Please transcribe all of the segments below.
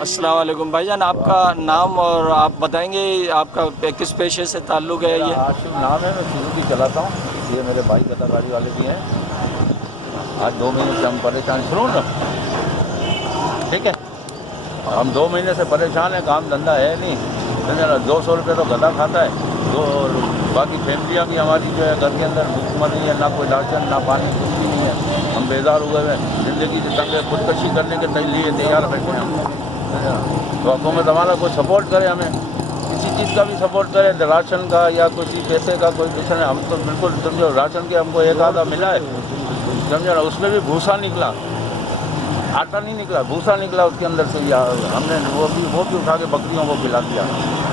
अस्सलाम वालेकुम भाईजान, आपका नाम और आप बताएंगे आपका किस पेशे से ताल्लुक़ है? ये आशिफ नाम है, मैं सुजुकी चलाता हूँ। ये मेरे भाई गदा गाड़ी वाले भी हैं। आज 2 महीने से हम परेशान, सुनो ना, ठीक है। हम 2 महीने से परेशान हैं, काम धंधा है नहीं, समझे ना। 200 रुपये तो गधा खाता है, दो और बाकी फैमिलियाँ भी हमारी जो है घर के अंदर भूखमरी है, ना कोई राशन ना पानी, कुछ भी नहीं है। हम बेजार हुए हैं, ज़िंदगी से तंग है, खुदकशी करने के लिए तैयार बैठे हैं हम। तो हुकूमत हमारा कोई सपोर्ट करे, हमें किसी चीज़ का भी सपोर्ट करे, राशन का या किसी पैसे का कोई कुछ नहीं। हम तो बिल्कुल समझो, राशन के हमको एक आधा मिला है, समझो ना, उसमें भी भूसा निकला, आटा नहीं निकला, भूसा निकला उसके अंदर से। या हमने वो भी उठा के बकरियों को खिला दिया,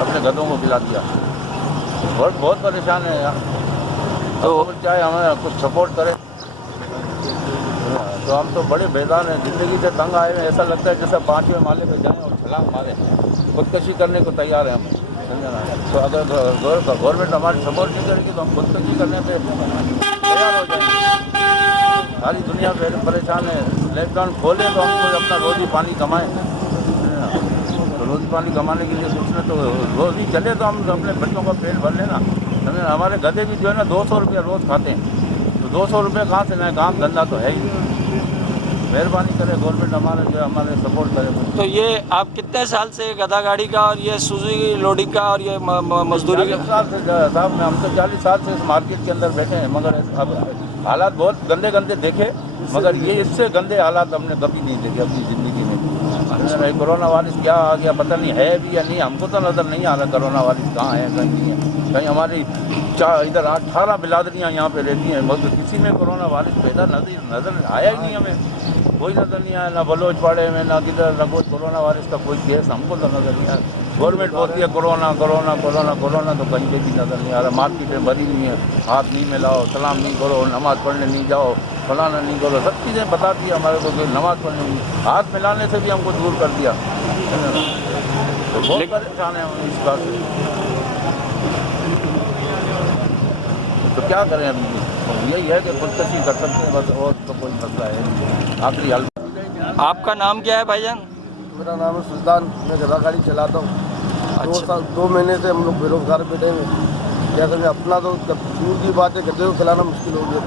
अपने गधों को खिला दिया। बहुत परेशान है यार। तो चाहे हमें कुछ सपोर्ट करे। तो हम तो बड़े बेजार हैं, ज़िंदगी से तंग आए हैं। ऐसा लगता है जैसे 5वें माले पे जाएं और छलांग मारें, खुदकशी करने को तैयार हैं हम, समझे ना। तो अगर गवर्नमेंट हमारी सपोर्ट नहीं करेगी तो हम खुदकशी करने पे तैयार हो जाएंगे। सारी दुनिया परेशान है। लॉकडाउन खोले तो हम कोई अपना रोज़ी पानी कमाएँ, तो रोज़ी पानी कमाने के लिए कुछ न तो रोज़ी चले तो हम अपने बच्चों का पेट भर लेना, समझे ना। हमारे गधे भी जो है ना 200 रुपये रोज़ खाते हैं, तो 200 रुपये कहाँ से लाएँ? काम धंधा तो है ही। मेहरबानी करे गवर्नमेंट हमारे जो हमारे सपोर्ट करे। तो ये आप कितने साल से गधा गाड़ी का और ये सुजुकी लोडिंग का और ये मजदूरी 40 साल से साहब, हम तो 40 साल से इस मार्केट के अंदर बैठे हैं, मगर अब हालात बहुत गंदे गंदे देखे, मगर ये इससे गंदे हालात हमने कभी नहीं देखे अपनी ज़िंदगी में। कोरोना वायरस क्या आ गया पता नहीं, है भी या नहीं, हमको तो नज़र नहीं आ रहा कोरोना वायरस कहाँ है कहीं नहीं है। कहीं हमारी इधर 18 बिरादरियाँ यहाँ पे रहती हैं, मगर किसी में कोरोना वायरस पैदा नज़र आया ही नहीं हमें। कोई नज़र नहीं आया, ना बलोच पाड़े में ना किधर, ना कोई कोरोना वायरस का कोई केस हमको तो नज़र नहीं आया। गवर्नमेंट बोलती है कोरोना कोरोना कोरोना कोरोना, तो कहीं पे भी नज़र नहीं आ रहा। मार्केटें भरी नहीं है, हाथ नहीं मिलाओ, सलाम नहीं करो, नमाज़ पढ़ने नहीं जाओ, फलाना नहीं करो, सब चीज़ें बताती है हमारे को कि नमाज़ पढ़ने नहीं, हाथ मिलाने से भी हमको दूर कर दिया। तो बहुत परेशान है हम इस बात से। तो क्या करें अभी? यही है कि खुदकशी कर सकते हैं बस, और तो कोई मसला है नहीं। आखिरी हाल। आपका नाम क्या है भाईजान? मेरा नाम है सुल्तान, मैं गधा गाड़ी चलाता हूँ। अच्छा। 2 महीने से हम लोग बेरोजगार बैठे हैं। क्या करें, अपना तो दूर की बात है, गधे को खिलाना मुश्किल हो गया।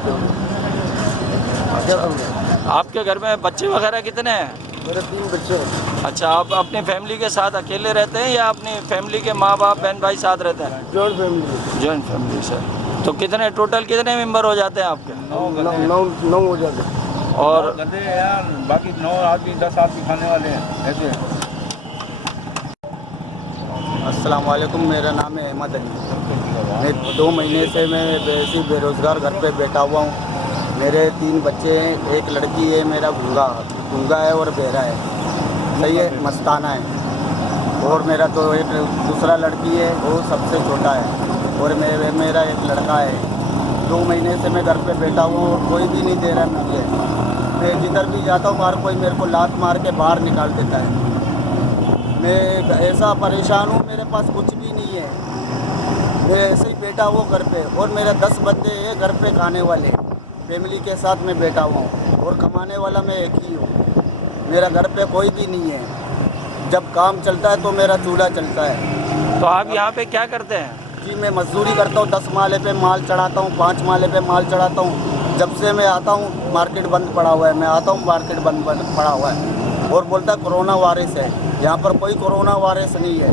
आपके घर में बच्चे वगैरह कितने हैं? मेरे 3 बच्चे हैं। अच्छा, आप अपनी फैमिली के साथ अकेले रहते हैं या अपनी फैमिली के माँ बाप बहन भाई साथ रहते हैं? Joint family. जॉइंट फैमिली से। तो टोटल कितने मेंबर हो जाते हैं आपके? 9 हो जाते हैं। और गधे हैं यार, बाकी 9 आदमी 10 आदमी खाने वाले हैं ऐसे। अस्सलाम वालेकुम, मेरा नाम है अहमद अली। मैं 2 महीने से मैं वैसे बेरोज़गार घर पे बैठा हुआ हूँ। मेरे 3 बच्चे हैं, एक लड़की है, मेरा गूंगा है और बहरा है, सही है, मस्ताना है। और मेरा तो एक दूसरा लड़की है, वो सबसे छोटा है। और मेरा एक लड़का है। 2 महीने से मैं घर पे बैठा हुआ हूँ और कोई भी नहीं दे रहा है मुझे। मैं जिधर भी जाता हूँ बाहर कोई मेरे को लात मार के बाहर निकाल देता है। मैं ऐसा परेशान हूँ, मेरे पास कुछ भी नहीं है। मैं ऐसे ही बैठा हुआ घर पे, और मेरे 10 बंदे हैं घर पे खाने वाले। फैमिली के साथ मैं बैठा हुआ हूँ और कमाने वाला मैं एक ही हूँ। मेरा घर पे कोई भी नहीं है। जब काम चलता है तो मेरा चूल्हा चलता है। तो आप यहाँ पे क्या करते हैं? जी, मैं मजदूरी करता हूँ। 10 माले पे माल चढ़ाता हूँ, 5 माले पे माल चढ़ाता हूँ। जब से मैं आता हूँ मार्केट बंद पड़ा हुआ है, मैं आता हूँ मार्केट बंद पड़ा हुआ है, और बोलता है कोरोना वायरस है। यहाँ पर कोई कोरोना वायरस नहीं है।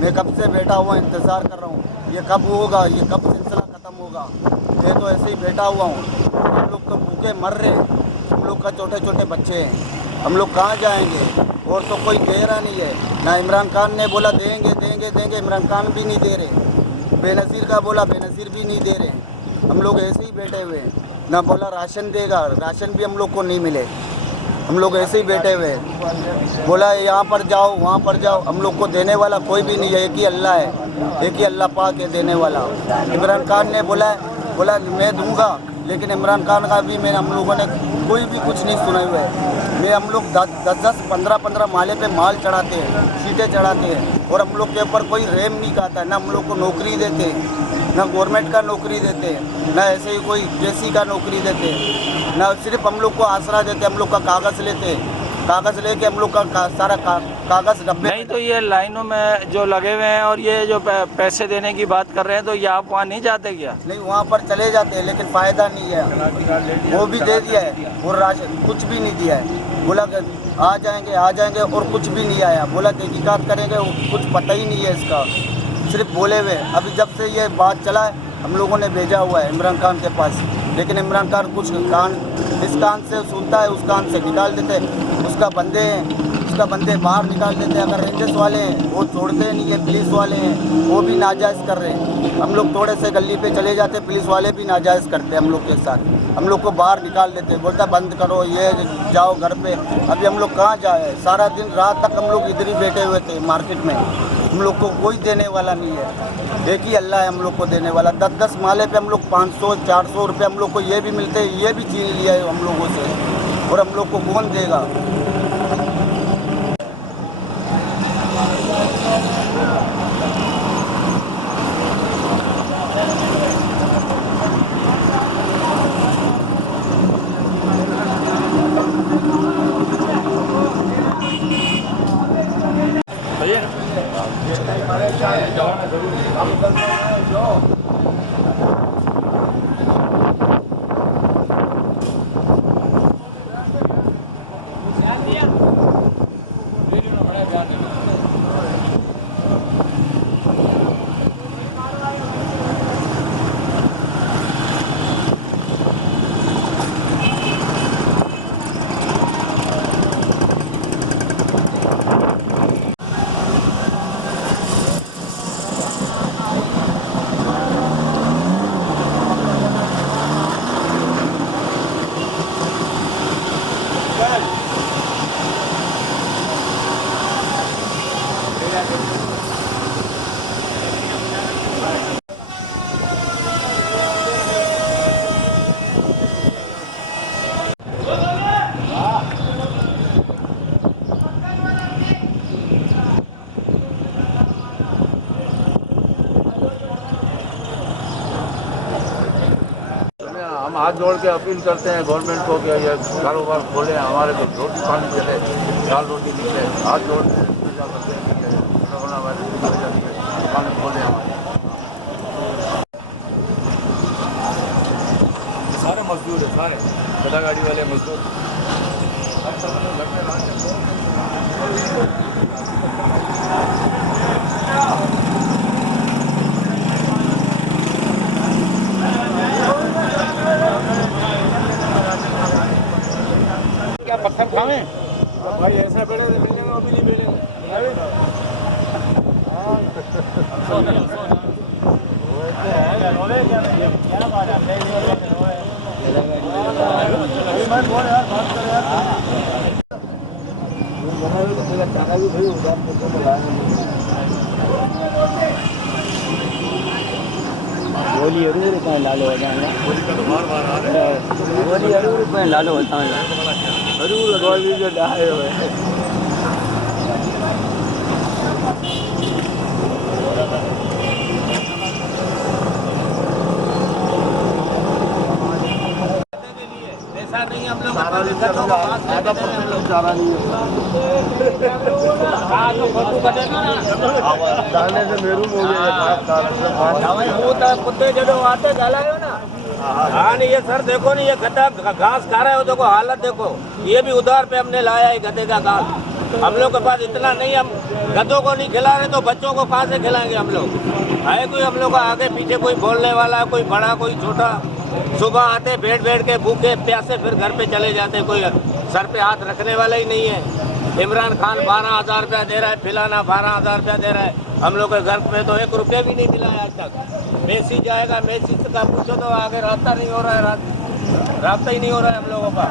मैं कब से बैठा हुआ इंतज़ार कर रहा हूँ, ये कब होगा, ये कब सिलसिला ख़त्म होगा। मैं तो ऐसे ही बैठा हुआ हूँ। हम लोग तो भूखे मर रहे हैं, हम लोग का छोटे छोटे बच्चे हैं, हम लोग कहाँ जाएंगे? और तो कोई दे रहा नहीं है। ना इमरान खान ने बोला देंगे देंगे देंगे, इमरान खान भी नहीं दे रहे। बेनज़ीर का बोला, बेनज़ीर भी नहीं दे रहे। हम लोग ऐसे ही बैठे हुए हैं। ना बोला राशन देगा, राशन भी हम लोग को नहीं मिले। हम लोग ऐसे ही बैठे हुए हैं। बोला यहाँ पर जाओ वहाँ पर जाओ, हम लोग को देने वाला कोई भी नहीं है। एक ही अल्लाह है, एक ही अल्लाह पाक है देने वाला। इमरान खान ने बोला मैं दूंगा, लेकिन इमरान खान का भी हम लोगों ने कोई भी कुछ नहीं सुना हुआ है। हम लोग 10-10, 15-15 माले पे माल चढ़ाते हैं, सीटें चढ़ाते हैं, और हम लोग के ऊपर कोई रेम नहीं खाता है। ना हम लोग को नौकरी देते, ना गवर्नमेंट का नौकरी देते, ना ऐसे ही कोई केसी का नौकरी देते, ना सिर्फ हम लोग को आसरा देते, हम लोग का कागज़ लेते, कागज़ लेके हम लोग का सारा कागज़ डब्बे नहीं तो ये लाइनों में जो लगे हुए हैं और ये जो पैसे देने की बात कर रहे हैं, तो ये आप वहाँ नहीं जाते क्या? नहीं, वहाँ पर चले जाते हैं लेकिन फ़ायदा नहीं है। वो भी दे दिया है और राशन कुछ भी नहीं दिया है। बोला कि आ जाएंगे और कुछ भी नहीं आया। बोला तहकीकात करेंगे, कुछ पता ही नहीं है इसका, सिर्फ बोले हुए। अभी जब से ये बात चला है हम लोगों ने भेजा हुआ है इमरान खान के पास, लेकिन इमरान खान कुछ कान इस कान से सुनता है, उस कान से निकाल देते। उसका बंदे बाहर निकाल देते। अगर रेंजर्स वाले हैं वो छोड़ते नहीं है, पुलिस वाले हैं वो भी नाजायज़ कर रहे हैं। हम लोग थोड़े से गली पे चले जाते, पुलिस वाले भी नाजायज़ करते हैं हम लोग के साथ। हम लोग को बाहर निकाल देते, बोलता बंद करो, ये जाओ घर पे। अभी हम लोग कहाँ जाए? सारा दिन रात तक हम लोग इधर ही बैठे हुए थे मार्केट में। हम लोग को कोई देने वाला नहीं है, एक ही अल्लाह है हम लोग को देने वाला। 10-10 माले पे हम लोग 500-400 रुपये हम लोग को ये भी मिलते हैं, ये भी छीन लिया है हम लोगों से, और हम लोग को कौन देगा? हम हाथ जोड़ के अपील करते हैं गवर्नमेंट को कि ये कारोबार खोलें, हमारे को रोटी पानी चले, दाल रोटी निकले। हाथ जोड़ के पूजा करते हैं कि कोरोना वायरस की वजह से दुकान खोलें हमारे। सारे मजदूर है, सारे गदा गाड़ी वाले मजदूर। क्या पत्थर खावे भाई? ऐसा बेड़े से मिलेंगे, वो भी नहीं मिलेंगे। बोली रुपये लालो हो जाएंगे, बोली रुपये लालो होता है, गोली जो डाले हुए ऐसा नहीं हम लोग चारा नहीं डालने से मेरू हो गया कुत्ते जब आते गलायो ना। हाँ नहीं, ये सर देखो नहीं, ये गधा घास खा रहा है, देखो हालत देखो। ये भी उधार पे हमने लाया है गधे का घास। हम लोग के पास इतना नहीं, हम गधों को नहीं खिला रहे तो बच्चों को कहाँ से खिलाएंगे हम लोग? है कोई हम लोग का आगे पीछे कोई बोलने वाला, कोई बड़ा कोई छोटा? सुबह आते बैठ के भूखे प्यासे फिर घर पे चले जाते, कोई सर पे हाथ रखने वाला ही नहीं है। इमरान खान 12,000 रुपया दे रहा है, फिलाना 12,000 रुपया दे रहा है। हम लोग के घर पे तो 1 रुपया भी नहीं मिला है आज तक। मैसेज आएगा, मैसेज का पूछो तो आगे रास्ता नहीं हो रहा है, रास्ता ही नहीं हो रहा है हम लोगों का।